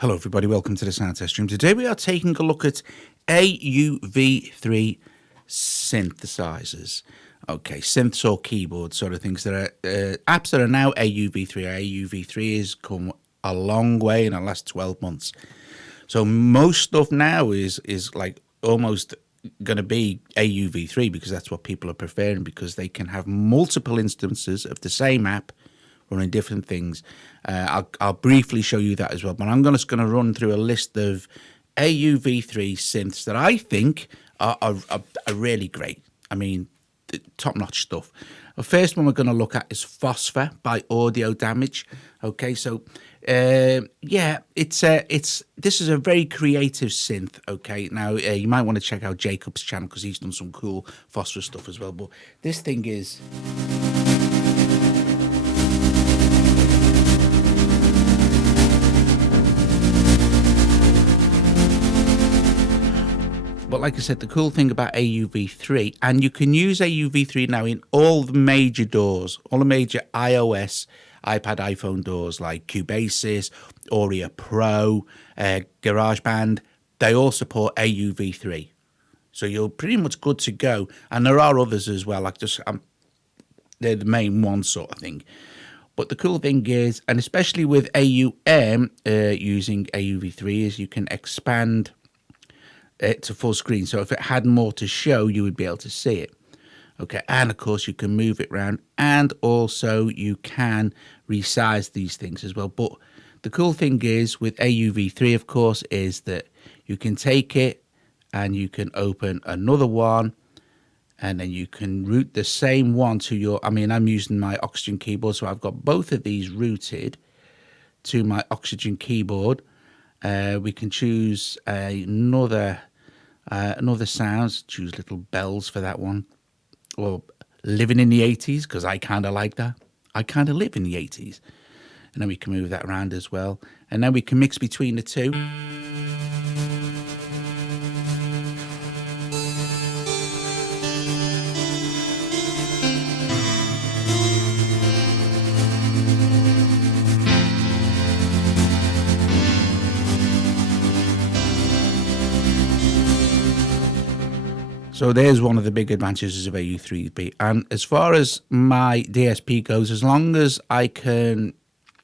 Hello everybody, welcome to the sound test stream. Today we are taking a look at AUv3 synthesizers. Okay, synths or keyboards sort of things. There are apps that are now AUv3. AUv3 has come a long way in the last 12 months. So most stuff now is like almost going to be AUv3 because that's what people are preferring, because they can have multiple instances of the same app running different things. I'll briefly show you that as well, but I'm just going to run through a list of AUv3 synths that I think are really great. I mean, top-notch stuff. The first one we're going to look at is Phosphor by Audio Damage. Okay, so yeah, this is a very creative synth. Okay, now you might want to check out Jacob's channel because he's done some cool Phosphor stuff as well. But this thing is. But like I said, the cool thing about AUv3, and you can use AUv3 now in all the major doors, all the major iOS, iPad, iPhone doors like Cubasis, Audio Pro, GarageBand. They all support AUv3. So you're pretty much good to go. And there are others as well, like just they're the main ones sort of thing. But the cool thing is, and especially with AUM using AUv3, is you can expand it to full screen. So if it had more to show, you would be able to see it. Okay, and of course you can move it around, and also you can resize these things as well. But the cool thing is with AUv3, of course, is that you can take it and you can open another one, and then you can route the same one to your, I mean, I'm using my Oxygen keyboard, so I've got both of these routed to my Oxygen keyboard. We can choose another sounds, choose little bells for that one, or living in the 80s, because I kind of like that. I kind of live in the 80s. And then we can move that around as well, and then we can mix between the two. So there's one of the big advantages of AU3B. And as far as my DSP goes, as long as my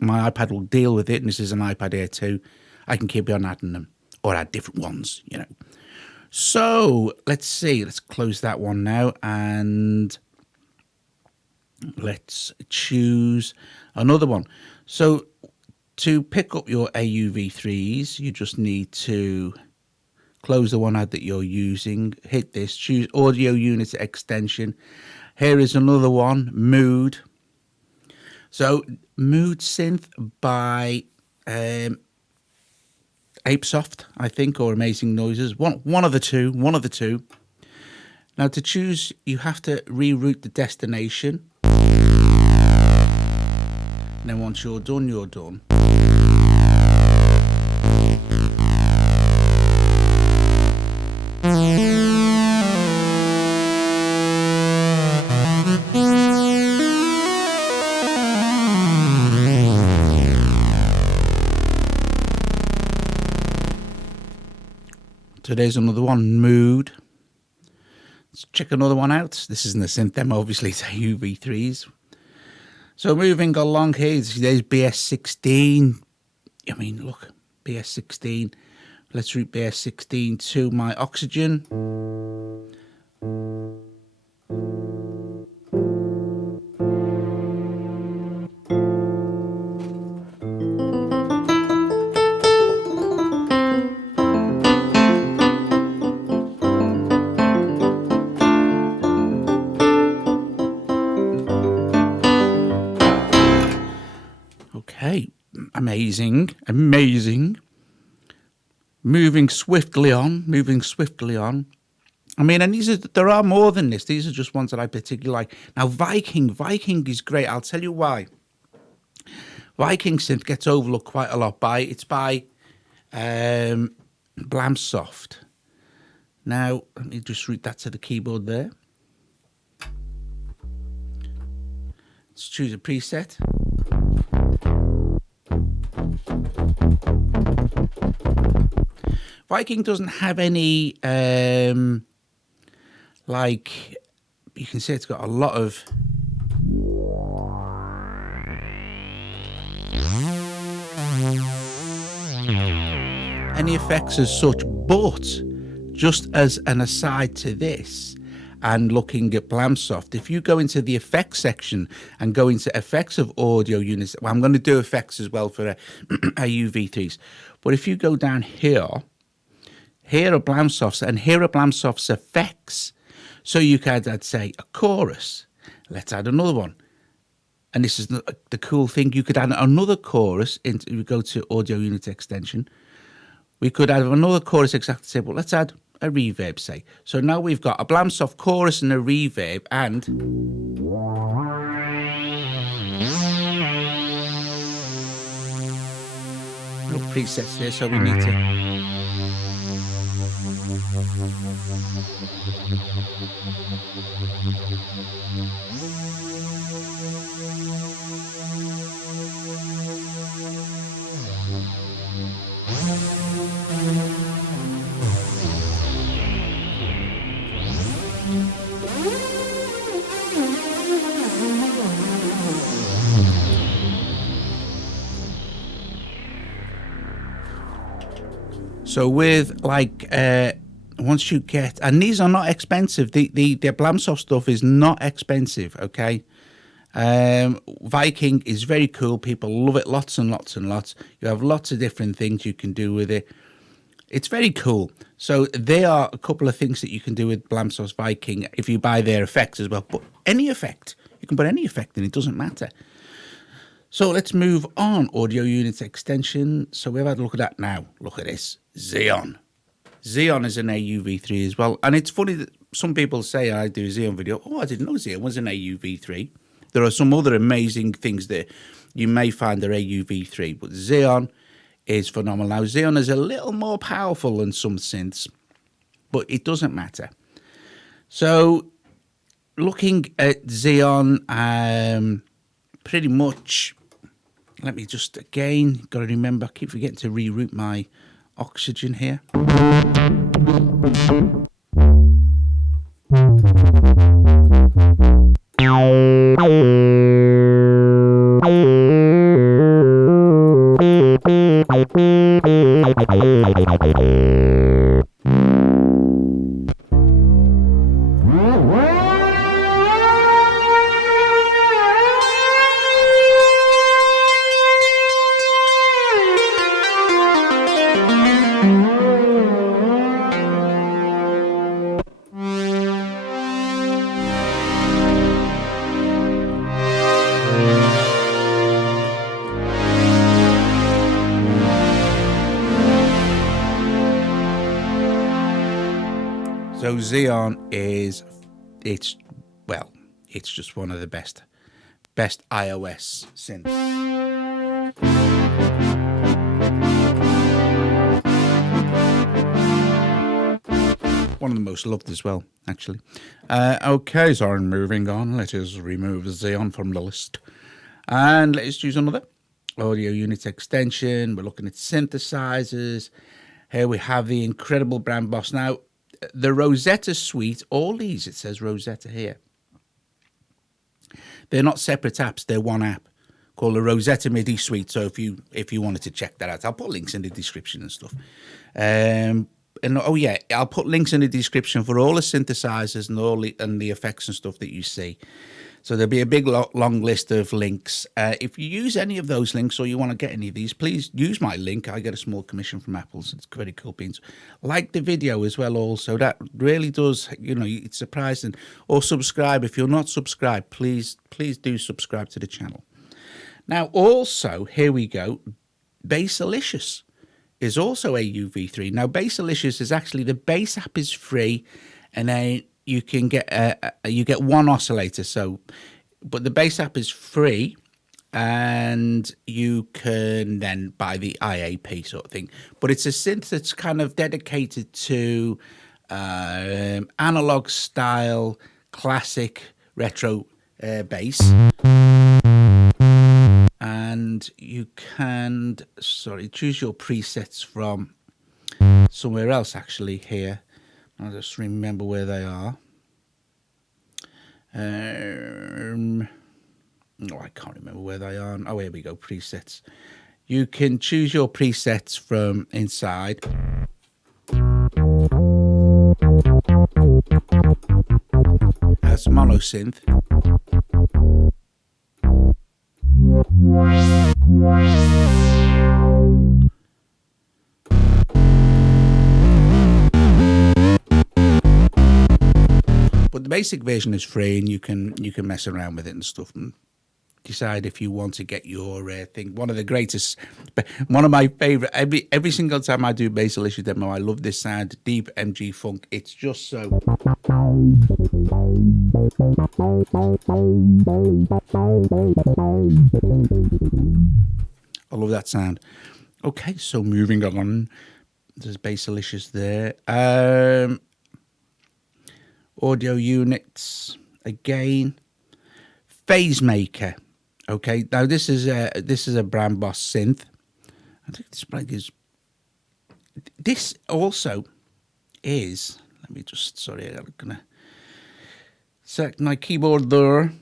iPad will deal with it, and this is an iPad Air 2, I can keep on adding them, or add different ones, you know. So let's see, let's close that one now, and let's choose another one. So to pick up your AUv3s, you just need to close the one out that you're using, hit this, choose audio unit extension. Here is another one, Mood. So Mood Synth by Apesoft, I think, or Amazing Noises. One of the two. Now to choose, you have to reroute the destination. And then once you're done, you're done. So there's another one, Mood. Let's check another one out. This isn't a synth demo, obviously, it's AUv3s. So moving along here, there's BS-16. I mean, look, BS-16. Let's route BS-16 to my Oxygen. Okay, amazing. Moving swiftly on. I mean, and there are more than this. These are just ones that I particularly like. Now, Viking is great. I'll tell you why. Viking Synth gets overlooked quite a lot by Blamsoft. Now, let me just route that to the keyboard there. Let's choose a preset. Viking doesn't have any, like, you can see it's got a lot of any effects as such, but just as an aside to this, and looking at Blamsoft, if you go into the effects section and go into effects of audio units, well, I'm going to do effects as well for AUv3s, but if you go down here are Blamsoft's, and here are Blamsoft's effects. So you could add, say, a chorus. Let's add another one. And this is the cool thing, you could add another chorus, we go to audio unit extension. We could add another chorus exactly the same, but let's add a reverb, say. So now we've got a Blamsoft chorus and a reverb, and no presets here, so we need to So with like once you get, and these are not expensive, the Blamsoft stuff is not expensive, okay? Viking is very cool, people love it, lots and lots and lots. You have lots of different things you can do with it. It's very cool. So there are a couple of things that you can do with Blamsoft's Viking if you buy their effects as well. But any effect, you can put any effect in, it doesn't matter. So let's move on. Audio unit extension. So we've had a look at that now. Look at this. Zeeon. Zeeon is an AUv3 as well. And it's funny that some people say I do a Zeeon video. Oh, I didn't know Zeeon was an AUv3. There are some other amazing things that you may find are AUv3. But Zeeon is phenomenal. Now, Zeeon is a little more powerful than some synths, but it doesn't matter. So looking at Zeeon, pretty much, let me just, again, got to remember, I keep forgetting to reroute my oxygen here. So Zeeon is, it's just one of the best iOS synths. One of the most loved as well, actually. Okay, so I'm moving on. Let us remove Zeeon from the list. And let's choose another audio unit extension. We're looking at synthesizers. Here we have the incredible Brand Boss. Now, the Rosetta suite, all these, it says Rosetta here. They're not separate apps, they're one app called the Rosetta MIDI suite. So if you wanted to check that out, I'll put links in the description and stuff. And oh yeah, I'll put links in the description for all the synthesizers and the effects and stuff that you see. So there'll be a big long list of links. If you use any of those links or you want to get any of these, please use my link. I get a small commission from Apple, so it's very cool beans. Like the video as well also. That really does, it's surprising. Or subscribe. If you're not subscribed, please do subscribe to the channel. Now also, here we go, BASSalicious is also AUv3. Now BASSalicious is actually, the bass app is free, and then you can get you get one oscillator. So, but the bass app is free, and you can then buy the IAP sort of thing. But it's a synth that's kind of dedicated to analog style, classic retro bass. And you can, choose your presets from somewhere else actually here. I'll just remember where they are. Oh, I can't remember where they are. Oh, here we go, presets. You can choose your presets from inside. That's mono synth. But the basic version is free, and you can mess around with it and stuff, and decide if you want to get your thing. One of my favorite. Every single time I do BASSalicious demo, I love this sound, deep MG funk. It's just so. I love that sound. Okay, so moving on. There's BASSalicious there. Audio units again. Phasemaker. Okay, now this is a brand boss synth. I think this brand is. This also is. Let me just. Sorry, I'm gonna select my keyboard there.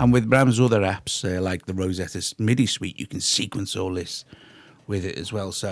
And with Bram's other apps, like the Rosetta MIDI suite, you can sequence all this with it as well. So,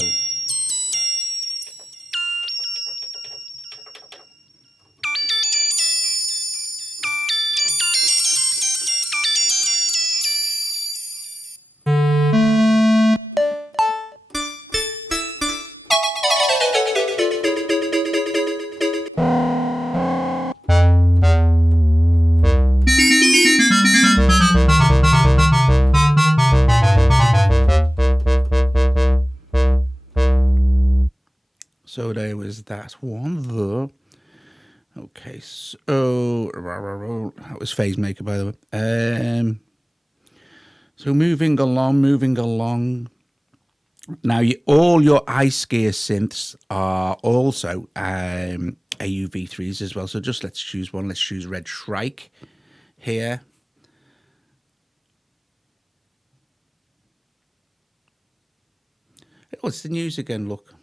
there was that one there. Okay, so that was Phasemaker, by the way. So moving along. Now, all your iSgear synths are also AUv3s as well. So just let's choose one. Let's choose Redshrike here. What's the news again? Look.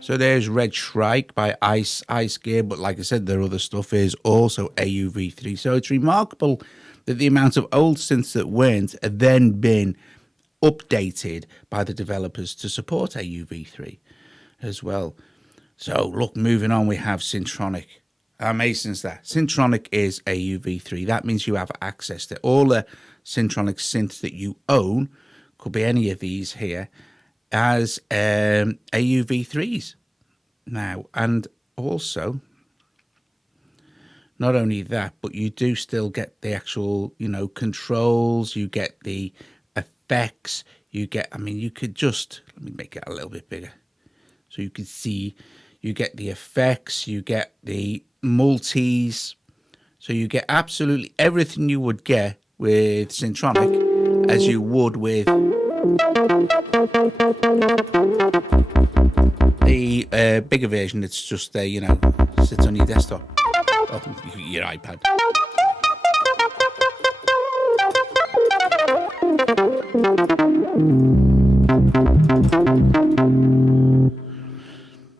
So there's Redshrike by iSgear, but like I said, their other stuff is also AUv3. So it's remarkable that the amount of old synths that weren't have then been updated by the developers to support AUv3 as well. So look, moving on, we have Syntronik. Amazing that. Syntronik is AUv3. That means you have access to all the Syntronik synths that you own, could be any of these here, as AUv3s now. And also, not only that, but you do still get the actual, controls, you get the effects, you get, you could just, let me make it a little bit bigger so you can see, you get the effects, you get the multis, so you get absolutely everything you would get with Syntronik as you would with the bigger version. It's just sits on your desktop, or your iPad.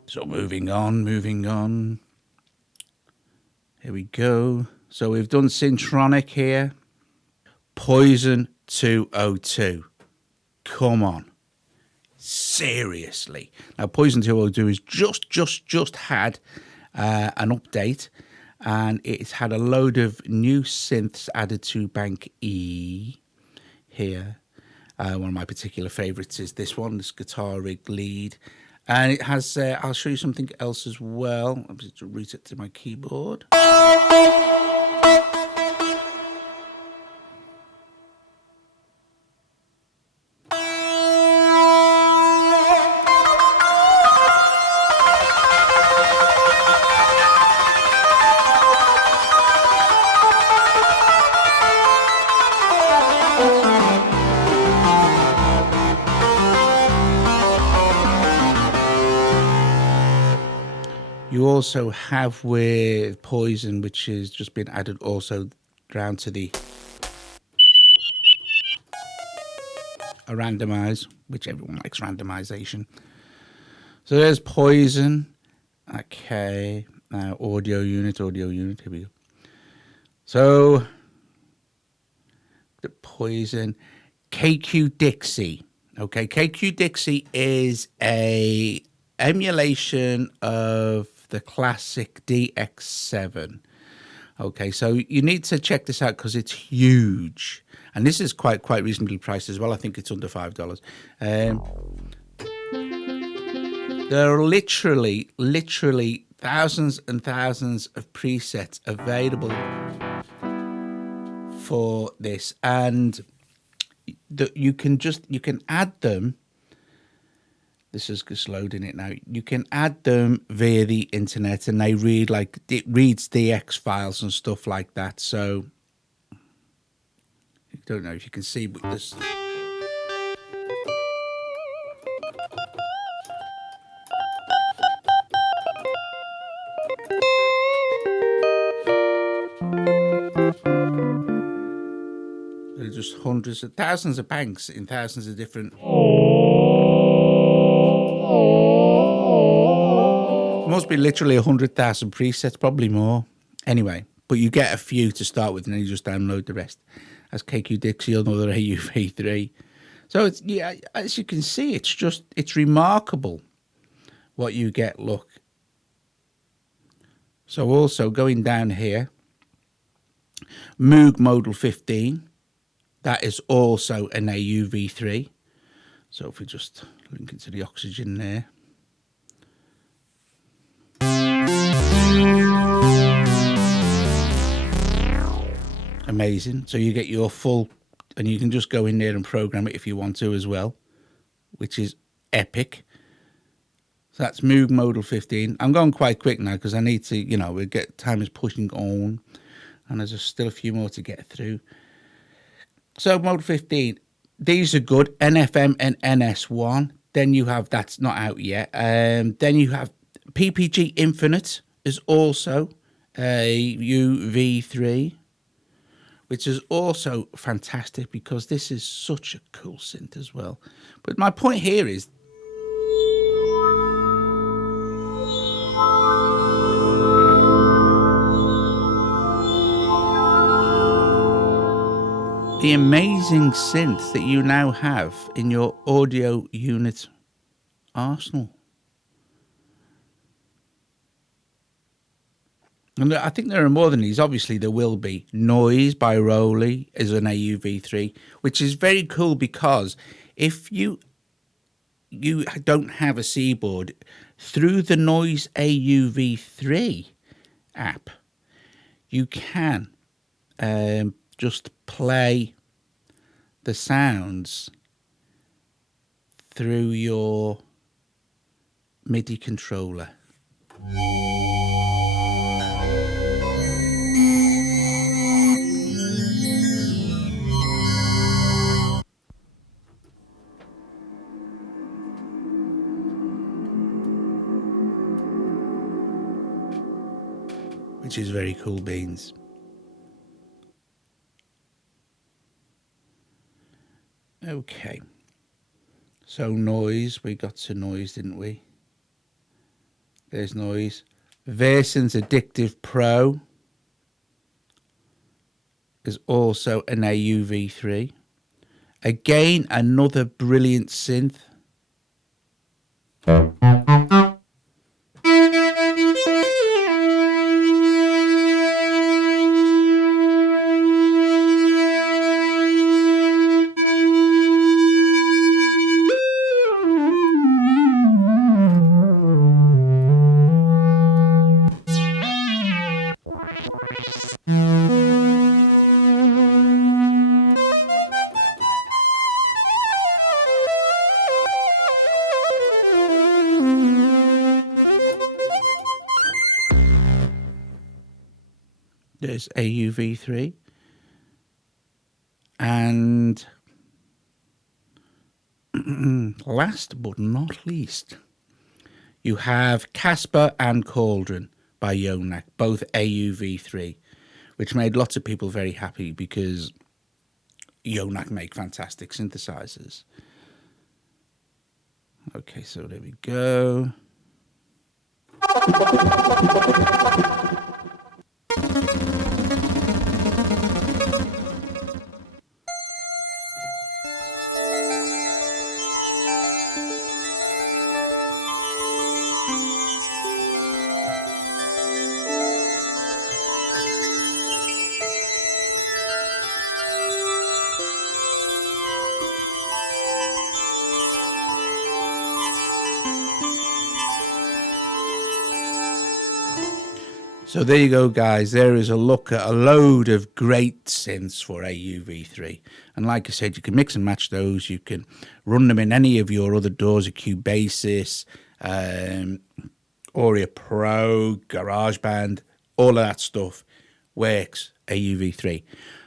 So moving on. Here we go. So we've done Syntronik here. Poison 202. Come on. Seriously. Now, Poison 202 has just had an update, and it's had a load of new synths added to Bank E here. One of my particular favorites is this one, this guitar rig lead. And it has, I'll show you something else as well. I'm just going to route it to my keyboard. You also have with Poison, which has just been added also down to the a randomize, which everyone likes randomization. So there's Poison. Okay, now audio unit, here we go. So the Poison, KQ Dixie. Okay, KQ Dixie is a emulation of the classic DX7. Okay, so you need to check this out because it's huge, and this is quite reasonably priced as well. I think it's under $5. There are literally thousands and thousands of presets available for this, and you can add them. This is just loading it now. You can add them via the internet, and they read it reads DX files and stuff like that. So I don't know if you can see, but this. There are just hundreds of thousands of banks in thousands of different. Must be literally 100,000 presets, probably more. Anyway, but you get a few to start with, and then you just download the rest. That's KQ Dixie, another AUv3. So it's, yeah, as you can see, it's remarkable what you get. Look. So also going down here, Moog Model 15. That is also an AUv3. So if we just link into the oxygen there. Amazing. So you get your full, and you can just go in there and program it if you want to as well, which is epic. So that's Moog Model 15. I'm going quite quick now because I need to, we get time is pushing on, and there's still a few more to get through. So Model 15, these are good, NFM and NS1. Then you have, that's not out yet. Then you have PPG Infinite is also a AUv3, which is also fantastic because this is such a cool synth as well. But my point here is the amazing synths that you now have in your audio unit arsenal. And I think there are more than these. Obviously, there will be. Noise by Rowley is an AUv3, which is very cool because if you don't have a C-board, through the Noise AUv3 app, you can just play the sounds through your MIDI controller. Which is very cool beans. Okay. So noise, we got to noise, didn't we? There's noise. Varian's Addictive Pro. is also an AUv3. Again, another brilliant synth. There's AUv3. And last but not least, you have Casper and Kauldron by Xion, both AUv3, which made lots of people very happy because Xion make fantastic synthesizers. Okay, so there we go. So there you go, guys. There is a look at a load of great synths for AUv3. And like I said, you can mix and match those. You can run them in any of your other DAWs, a Cubasys, Audio Pro, GarageBand, all of that stuff works AUv3.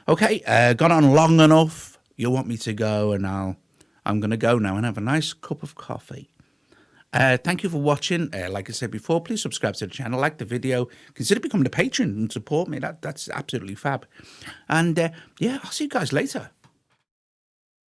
Okay, gone on long enough. You want me to go, and I'm going to go now and have a nice cup of coffee. Thank you for watching. Like I said before, please subscribe to the channel, like the video, consider becoming a patron and support me. That's absolutely fab. And yeah, I'll see you guys later.